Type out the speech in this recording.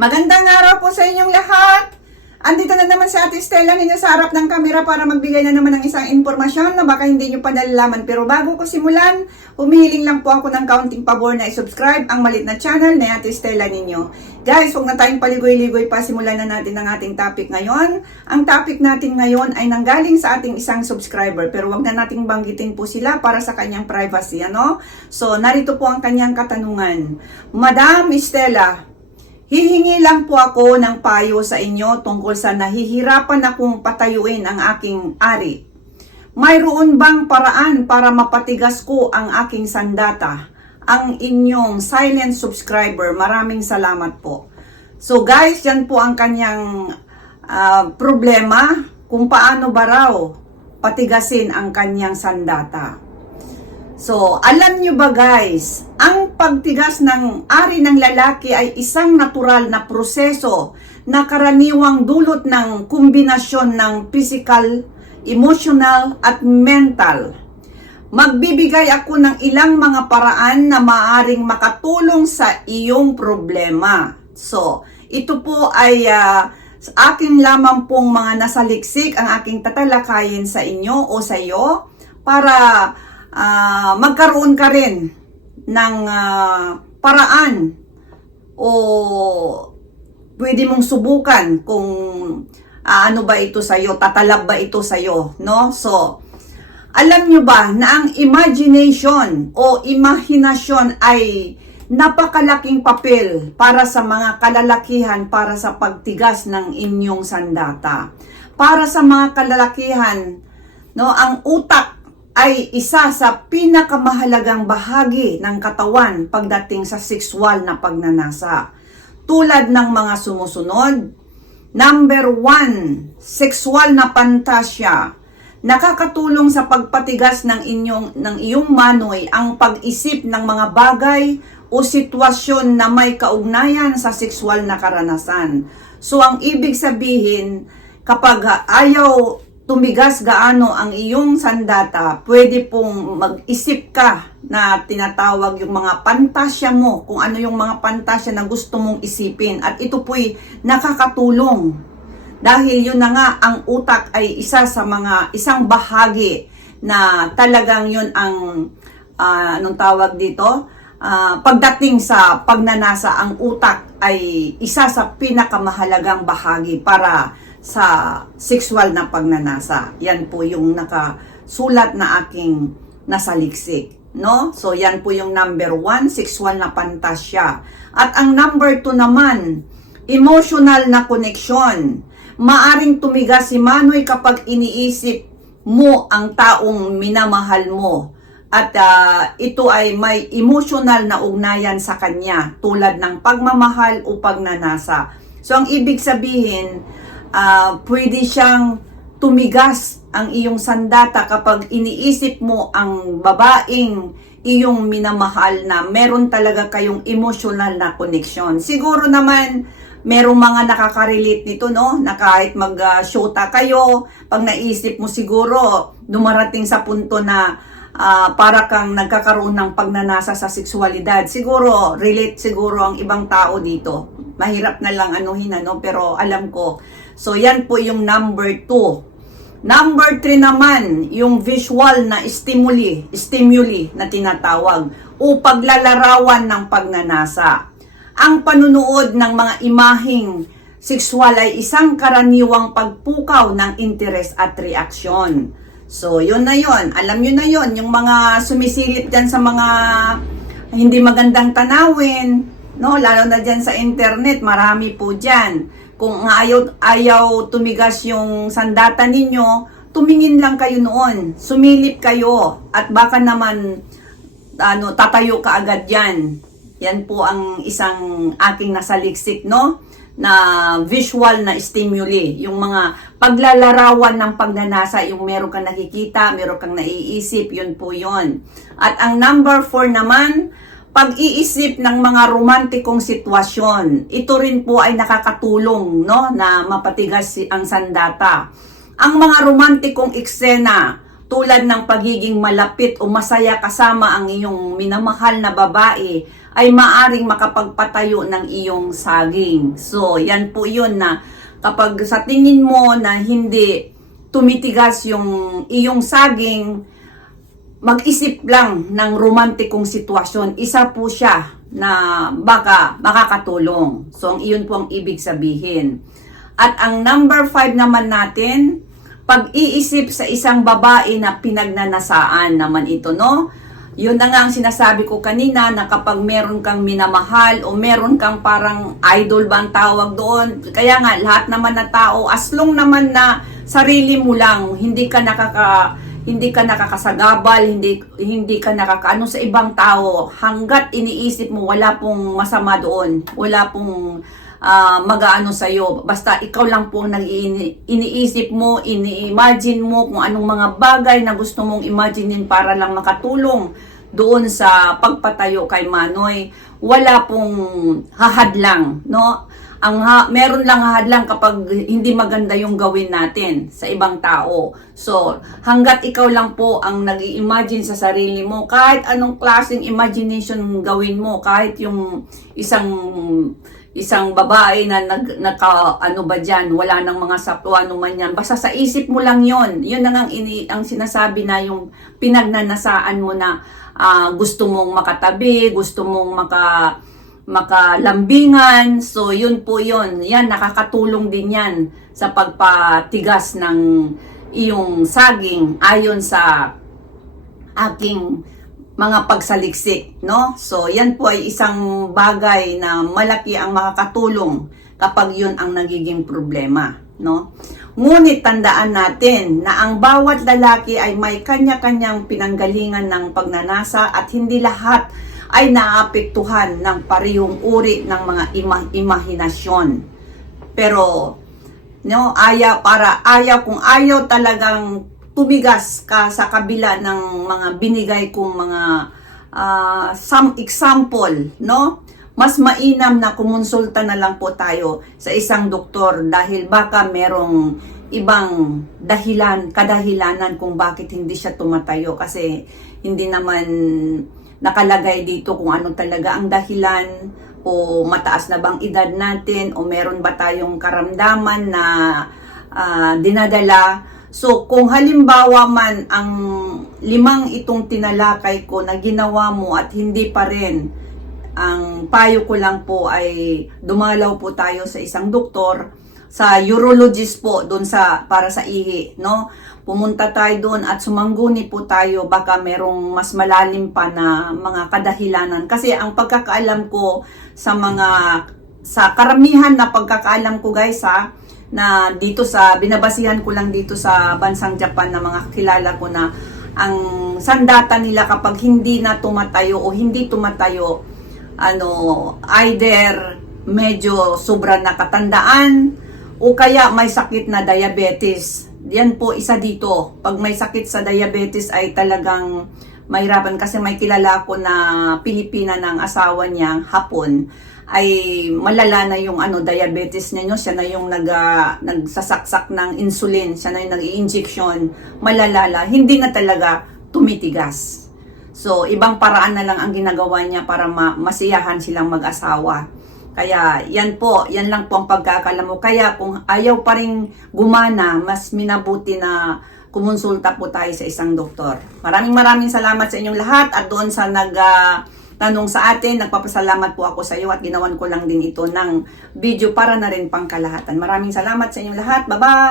Magandang araw po sa inyong lahat! Andito na naman si Ate Stella ninyo sa harap ng kamera para magbigay na naman ng isang impormasyon na baka hindi nyo pa nalalaman. Pero bago ko simulan, humihiling lang po ako ng counting pabor na i-subscribe ang malit na channel na Ate Stella ninyo. Guys, huwag na tayong paligoy-ligoy pa. Simulan na natin ang ating topic ngayon. Ang topic natin ngayon ay nanggaling sa ating isang subscriber. Pero huwag na nating banggitin po sila para sa kanyang privacy. Ano? So, narito po ang kanyang katanungan. Madam Stella, Hihingi lang po ako ng payo sa inyo tungkol sa nahihirapan akong patayuin ang aking ari. Mayroon bang paraan para mapatigas ko ang aking sandata? Ang inyong silent subscriber, maraming salamat po. So guys, yan po ang kanyang ah, problema kung paano ba raw patigasin ang kanyang sandata. So, alam nyo ba guys, ang pagtigas ng ari ng lalaki ay isang natural na proseso na karaniwang dulot ng kombinasyon ng physical, emotional at mental. Magbibigay ako ng ilang mga paraan na maaring makatulong sa iyong problema. So, ito po ay sa akin lamang pong mga nasaliksik ang aking tatalakayin sa inyo o sa iyo para ah, magkaroon ka rin ng ah, paraan o pwede mong subukan kung ah, ano ba ito sa'yo, tatalab ba ito sa'yo, no? So, alam nyo ba na ang imagination o imahinasyon ay napakalaking papel para sa mga kalalakihan para sa pagtigas ng inyong sandata. Para sa mga kalalakihan, no, ang utak ay isa sa pinakamahalagang bahagi ng katawan pagdating sa sexual na pagnanasa. Tulad ng mga sumusunod, number one, sexual na pantasya. Nakakatulong sa pagpatigas ng inyong ng iyong manoy ang pag-isip ng mga bagay o sitwasyon na may kaugnayan sa sexual na karanasan. So ang ibig sabihin, kapag ayaw tumigas gaano ang iyong sandata, pwede pong mag-isip ka na tinatawag yung mga pantasya mo, kung ano yung mga pantasya na gusto mong isipin. At ito po'y nakakatulong. Dahil yun na nga, ang utak ay isa sa mga, isang bahagi na talagang yun ang, ah, anong tawag dito? Ah, pagdating sa pagnanasa, ang utak ay isa sa pinakamahalagang bahagi para sa sexual na pagnanasa. Yan po yung nakasulat na aking nasaliksik. No? So, yan po yung number one, sexual na pantasya. At ang number two naman, emotional na connection. Maaring tumigas si Manoy kapag iniisip mo ang taong minamahal mo. At ah, ito ay may emotional na ugnayan sa kanya tulad ng pagmamahal o pagnanasa. So ang ibig sabihin, ah, pwede siyang tumigas ang iyong sandata kapag iniisip mo ang babaeng iyong minamahal na meron talaga kayong emotional na connection. Siguro naman, merong mga nakaka-relate nito, no? Na kahit mag-shota kayo, pag naisip mo siguro, dumarating sa punto na ah, para kang nagkakaroon ng pagnanasa sa sexualidad. Siguro, relate siguro ang ibang tao dito. Mahirap na lang anuhin, ano? Pero alam ko. So, yan po yung number two. Number 3 naman, yung visual na stimuli, stimuli na tinatawag o paglalarawan ng pagnanasa. Ang panunood ng mga imaheng sexual ay isang karaniwang pagpukaw ng interes at reaksyon. So, yun na yun. Alam nyo na yun. Yung mga sumisilip dyan sa mga hindi magandang tanawin, no? Lalo na dyan sa internet, marami po dyan kung ayaw, ayaw tumigas yung sandata ninyo, tumingin lang kayo noon. Sumilip kayo at baka naman ano, tatayo ka agad yan. Yan po ang isang aking nasaliksik, no? Na visual na stimuli. Yung mga paglalarawan ng pagnanasa, yung meron kang nakikita, meron kang naiisip, yun po yun. At ang number four naman, pag-iisip ng mga romantikong sitwasyon. Ito rin po ay nakakatulong no na mapatigas ang sandata. Ang mga romantikong eksena tulad ng pagiging malapit o masaya kasama ang iyong minamahal na babae ay maaring makapagpatayo ng iyong saging. So, yan po yun na kapag sa tingin mo na hindi tumitigas yung iyong saging, mag-isip lang ng romantikong sitwasyon. Isa po siya na baka makakatulong. So, ang iyon po ang ibig sabihin. At ang number five naman natin, pag-iisip sa isang babae na pinagnanasaan naman ito, no? Yun na nga ang sinasabi ko kanina na kapag meron kang minamahal o meron kang parang idol ba ang tawag doon. Kaya nga, lahat naman na tao, as long naman na sarili mo lang, hindi ka nakaka hindi ka nakakasagabal, hindi hindi ka nakakaano sa ibang tao hanggat iniisip mo wala pong masama doon, wala pong ah, mag-aano sa iyo. Basta ikaw lang po ang nag iniisip mo, ini-imagine mo kung anong mga bagay na gusto mong imaginein para lang makatulong doon sa pagpatayo kay Manoy. Wala pong hahadlang, no? Ang ha, meron lang hahadlang kapag hindi maganda yung gawin natin sa ibang tao. So, hanggat ikaw lang po ang nag imagine sa sarili mo, kahit anong klaseng imagination gawin mo, kahit yung isang isang babae na nag, naka, ano ba dyan, wala nang mga sapwa, ano man yan. Basta sa isip mo lang yon Yun ang, ang, ini, ang sinasabi na yung pinagnanasaan mo na ah, gusto mong makatabi, gusto mong maka makalambingan. So, yun po yun. Yan, nakakatulong din yan sa pagpatigas ng iyong saging ayon sa aking mga pagsaliksik, no? So, yan po ay isang bagay na malaki ang makakatulong kapag yun ang nagiging problema, no? Ngunit tandaan natin na ang bawat lalaki ay may kanya-kanyang pinanggalingan ng pagnanasa at hindi lahat ay naapektuhan ng parehong uri ng mga ima- imahinasyon. Pero no, ayaw para ayaw kung ayaw talagang tumigas ka sa kabila ng mga binigay kong mga ah, some example, no? Mas mainam na kumonsulta na lang po tayo sa isang doktor dahil baka merong ibang dahilan, kadahilanan kung bakit hindi siya tumatayo kasi hindi naman nakalagay dito kung ano talaga ang dahilan o mataas na bang edad natin o meron ba tayong karamdaman na ah, dinadala. So kung halimbawa man ang limang itong tinalakay ko na ginawa mo at hindi pa rin ang payo ko lang po ay dumalaw po tayo sa isang doktor sa urologist po doon sa para sa ihi no? Pumunta tayo doon at sumangguni po tayo baka merong mas malalim pa na mga kadahilanan. Kasi ang pagkakaalam ko sa mga sa karamihan na pagkakaalam ko guys ha na dito sa binabasihan ko lang dito sa bansang Japan na mga kilala ko na ang sandata nila kapag hindi na tumatayo o hindi tumatayo ano either medyo sobra na katandaan o kaya may sakit na diabetes. Yan po isa dito. Pag may sakit sa diabetes ay talagang mahirapan. Kasi may kilala ko na Pilipina ng asawa niya hapon ay malala na yung ano diabetes niya. No siya na yung nag ah, nagsasaksak ng insulin. Siya na yung nag-i-injection. Malalala hindi na talaga tumitigas. So ibang paraan na lang ang ginagawa niya para ma- masiyahan silang mag-asawa kaya yan po, yan lang po ang pagkakala mo. Kaya kung ayaw pa rin gumana, mas minabuti na kumonsulta po tayo sa isang doktor. Maraming maraming salamat sa inyong lahat at doon sa nag ah, tanong sa atin, nagpapasalamat po ako sa iyo at ginawan ko lang din ito ng video para na rin pangkalahatan. Maraming salamat sa inyong lahat. Bye-bye!